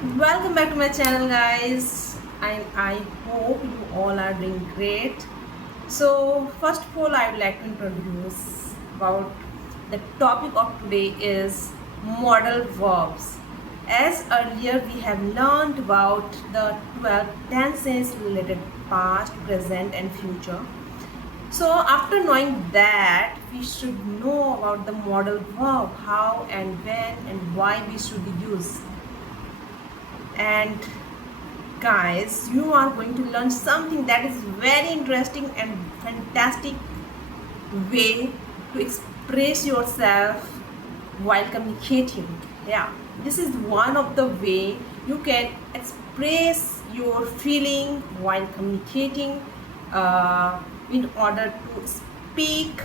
Welcome back to my channel, guys, and I hope you all are doing great. So, first of all, I would like to introduce about the topic of today is modal verbs. As earlier we have learned about the 12 tenses related past, present, and future. So, after knowing that, we should know about the modal verb, how and when and why we should use. And guys, you are going to learn something that is very interesting and fantastic way to express yourself while communicating. Yeah, this is one of the way you can express your feeling while communicating, in order to speak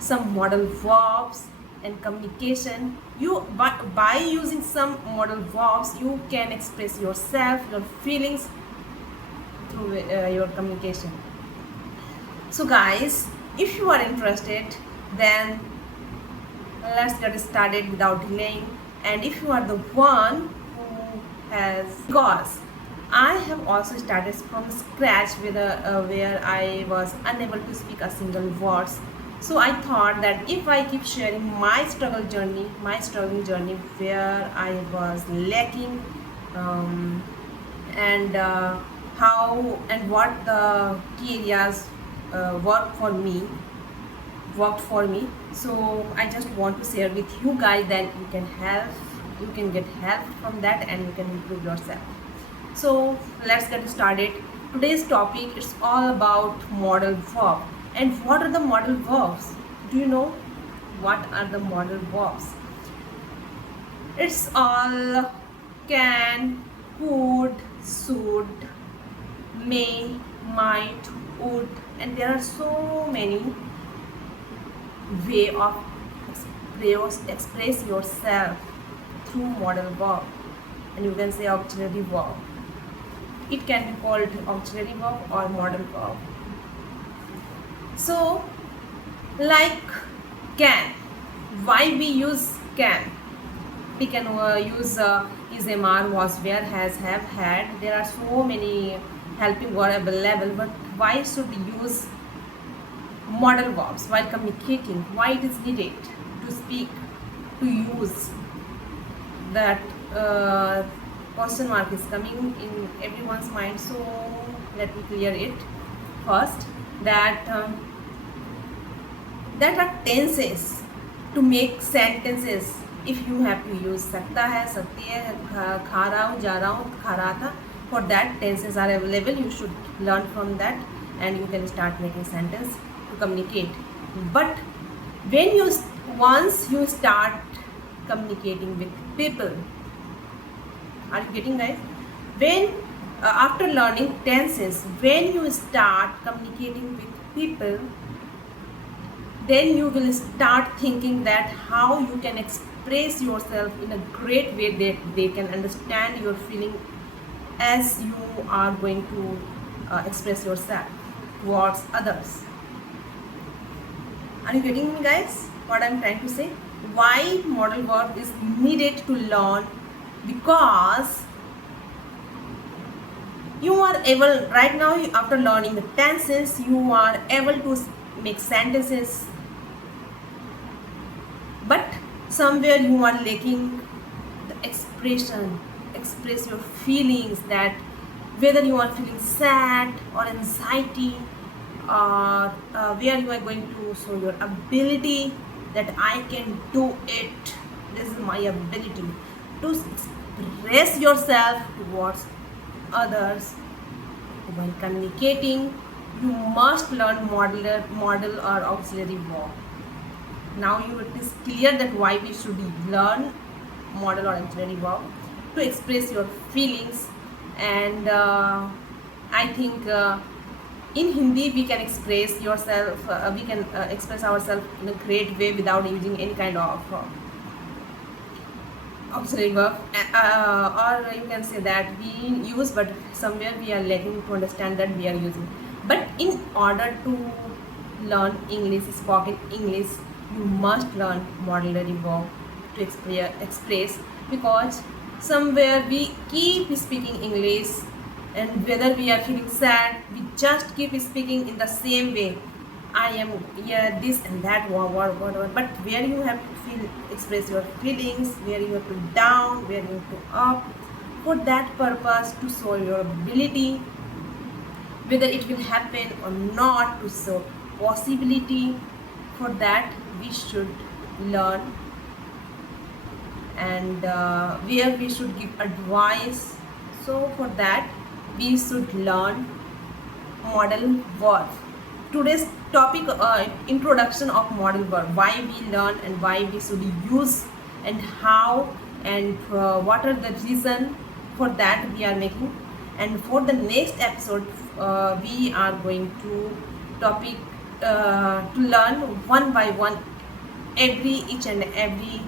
some modal verbs and communication. You by using some modal verbs you can express yourself, your feelings through your communication. So guys, if you are interested, then let's get started without delaying. And if you are the one who has, because I have also started from scratch with where I was unable to speak a single words. So I thought that if I keep sharing my struggling journey where I was lacking, and how and what the key areas worked for me. So I just want to share with you guys, then you can get help from that and you can improve yourself. So let's get started. Today's topic is all about modal verb. And what are the modal verbs? Do you know what are the modal verbs? It's all can, could, should, may, might, would, and there are so many way of express yourself through modal verb. And you can say auxiliary verb. It can be called auxiliary verb or modal verb. So like can, why we use can? We can use is, am, was, where, has, have, had. There are so many helping verb available, but why should we use modal verbs while communicating? Why it is needed to speak, to use that? Question mark is coming in everyone's mind, so let me clear it first. That that are tenses to make sentences. If you have to use सकता है, सकती है, खा रहा हूँ, जा रहा हूँ, खा रहा था, for that tenses are available. You should learn from that and you can start making sentence to communicate. But when you once you start communicating with people, are you getting, guys? When after learning tenses, when you start communicating with people, then you will start thinking that how you can express yourself in a great way that they can understand your feeling as you are going to express yourself towards others. Are you getting me, guys? What I'm trying to say? Why modal verb is needed to learn? Because you are able right now, after learning the tenses, you are able to make sentences, but somewhere you are lacking the expression, express your feelings, that whether you are feeling sad or anxiety, or where you are going to show your ability, that I can do it, this is my ability to express yourself towards others. When communicating, you must learn model or auxiliary verb. Now it is clear that why we should learn model or auxiliary verb to express your feelings. And I think in Hindi we can express yourself, we can express ourselves in a great way without using any kind of auxiliary verb, or you can say that we use, but somewhere we are lacking to understand that we are using. But in order to learn English, spoken English, you must learn modulary verb to express, because somewhere we keep speaking English, and whether we are feeling sad, we just keep speaking in the same way. I am, yeah, this and that, what. But where you have to feel, express your feelings, where you have to down, where you have to up, for that purpose, to show your ability, whether it will happen or not, to show possibility. For that we should learn, and where we should give advice. So for that we should learn model verb. Today's topic, introduction of model verb, why we learn and why we should use, and how, and what are the reason. For that we are making, and for the next episode we are going to topic, to learn one by one each and every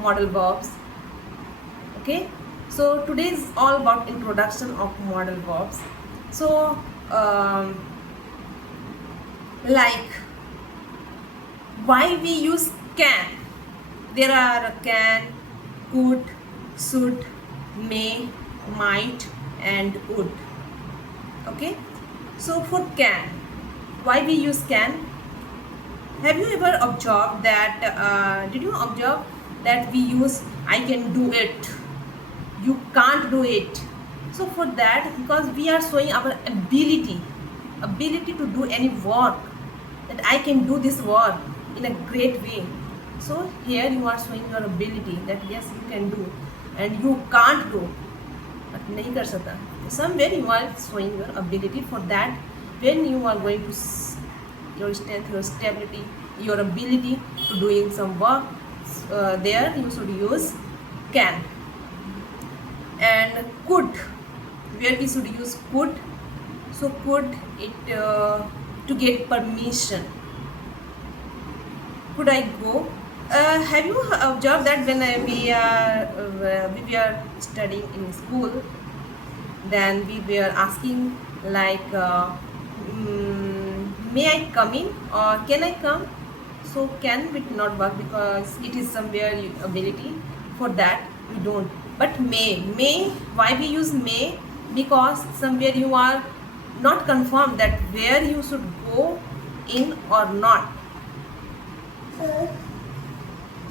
model verbs. Okay, so today is all about introduction of model verbs. So like, why we use can? There are can, could, should, may, might, and would. Okay, so for can, why we use can? Have you ever observed that, did you observe that we use I can do it, you can't do it? So for that, because we are showing our ability to do any work, that I can do this work in a great way. So here you are showing your ability, that yes, you can do, and you can't do, but nahi kar sakta. Somewhere you are showing your ability. For that, when you are going to your strength, your stability, your ability to doing some work, there you should use can. And could, where we should use could. So could it, to get permission. Could I go? Have you observed that when we are studying in school, then we were asking like, may I come in, or can I come? So can will not work, because it is somewhere ability. For that we don't. But may, why we use may? Because somewhere you are not confirmed that where you should go in or not.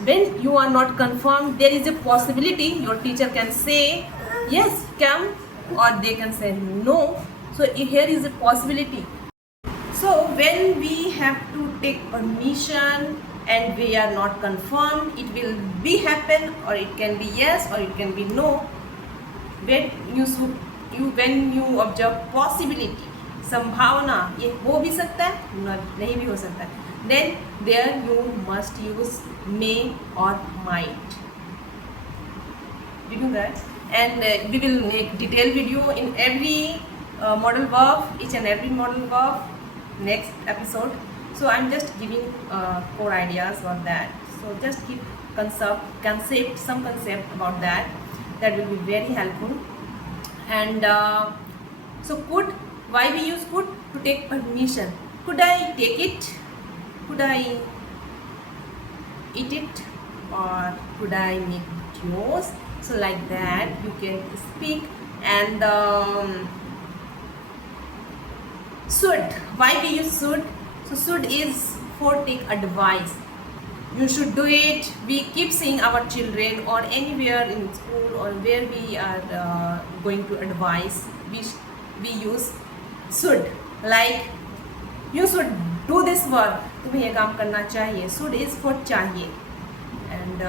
When you are not confirmed, there is a possibility your teacher can say yes, come, or they can say no. So here is a possibility. So when we have to take permission and we are not confirmed, it will be happen, or it can be yes, or it can be no. When you observe possibility, संभावना, ये हो भी सकता है, नहीं भी हो सकता है, then there you must use may or might. You do that, and we will make detailed video in every model verb, each and every model verb, next episode. So I'm just giving 4 ideas on that. So just keep some concept about that. That will be very helpful. And so could, why we use could? To take permission. Could I take it? Could I eat it? Or could I make it yours? So like that you can speak. And should, why we use should? So should is for take advice. You should do it. We keep seeing our children, or anywhere in school, or where we are going to advise, we use should. Like, you should do this work, तुम्हें ये काम करना चाहिए. Should is for चाहिए. And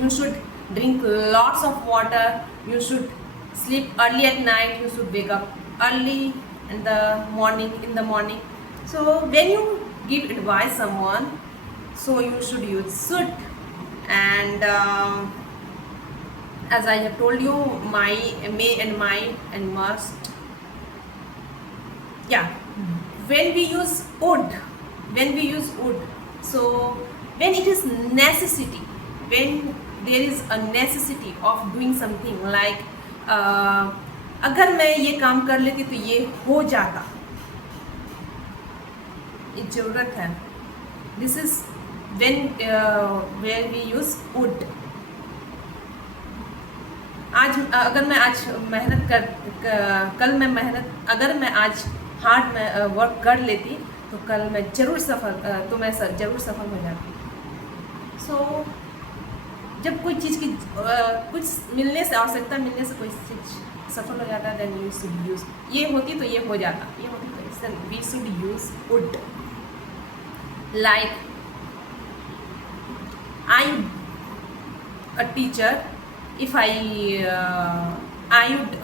you should drink lots of water. You should sleep early at night. You should wake up early in the morning. So when you give advice someone, so you should use should. And as I have told you, may and might and must. Yeah, when we use would, so when it is necessity, when there is a necessity of doing something, like अगर मैं ये काम कर लेती तो ये हो जाता, ये ज़रूरत है. This is when where we use would. आज अगर मैं आज मेहनत कर कल मैं मेहनत अगर मैं आज हार्ड में वर्क कर लेती तो कल मैं ज़रूर ज़रूर सफल हो जाती। सो जब कोई चीज़ की कुछ मिलने से, आवश्यकता मिलने से कोई चीज़ सफल हो जाता है, देन यू शुड यूज़। ये होती तो ये हो जाता, ये होती तो we should use wood. Like I a teacher, if I would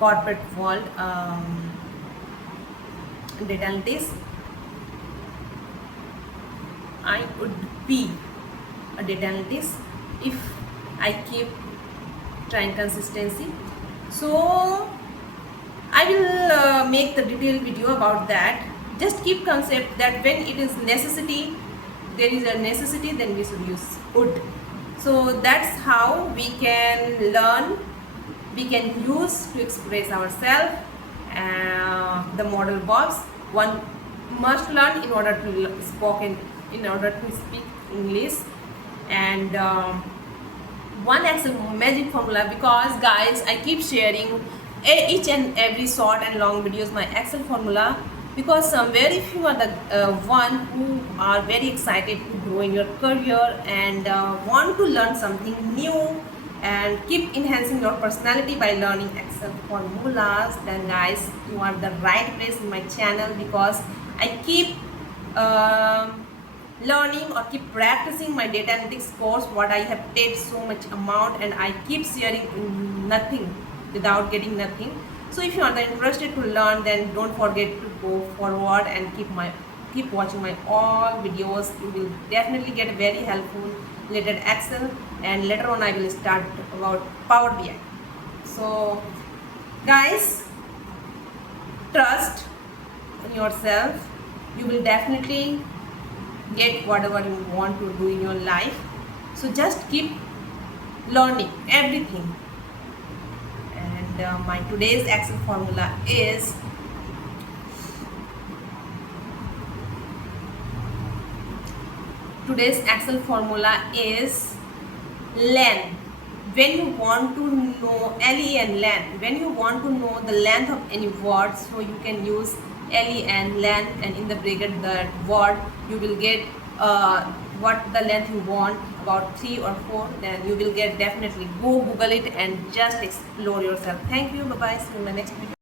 corporate world, data analyst, I would be a data analyst if I keep trying consistency. So I will make the detailed video about that. Just keep concept that when it is necessity, there is a necessity, then we should use would. So that's how we can learn, we can use to express ourselves. The model verbs one must learn in order to speak English. And one Excel magic formula, because guys I keep sharing each and every short and long videos my Excel formula, because somewhere if you are the one who are very excited to grow in your career and want to learn something new and keep enhancing your personality by learning Excel formulas, then guys you are the right place in my channel, because I keep learning or keep practicing my data analytics course, what I have paid so much amount, and I keep sharing nothing without getting nothing. So if you are interested to learn, then don't forget to go forward and keep watching my all videos. You will definitely get very helpful related Excel, and later on I will start about Power BI. So guys, trust in yourself. You will definitely get whatever you want to do in your life. So just keep learning everything. And my today's Excel formula is len. When you want to know len, when you want to know the length of any word, so you can use len, and in the bracket that word you will get what the length you want, about 3 or 4, then you will get. Definitely go Google it and just explore yourself. Thank you. Bye bye. See you in my next video.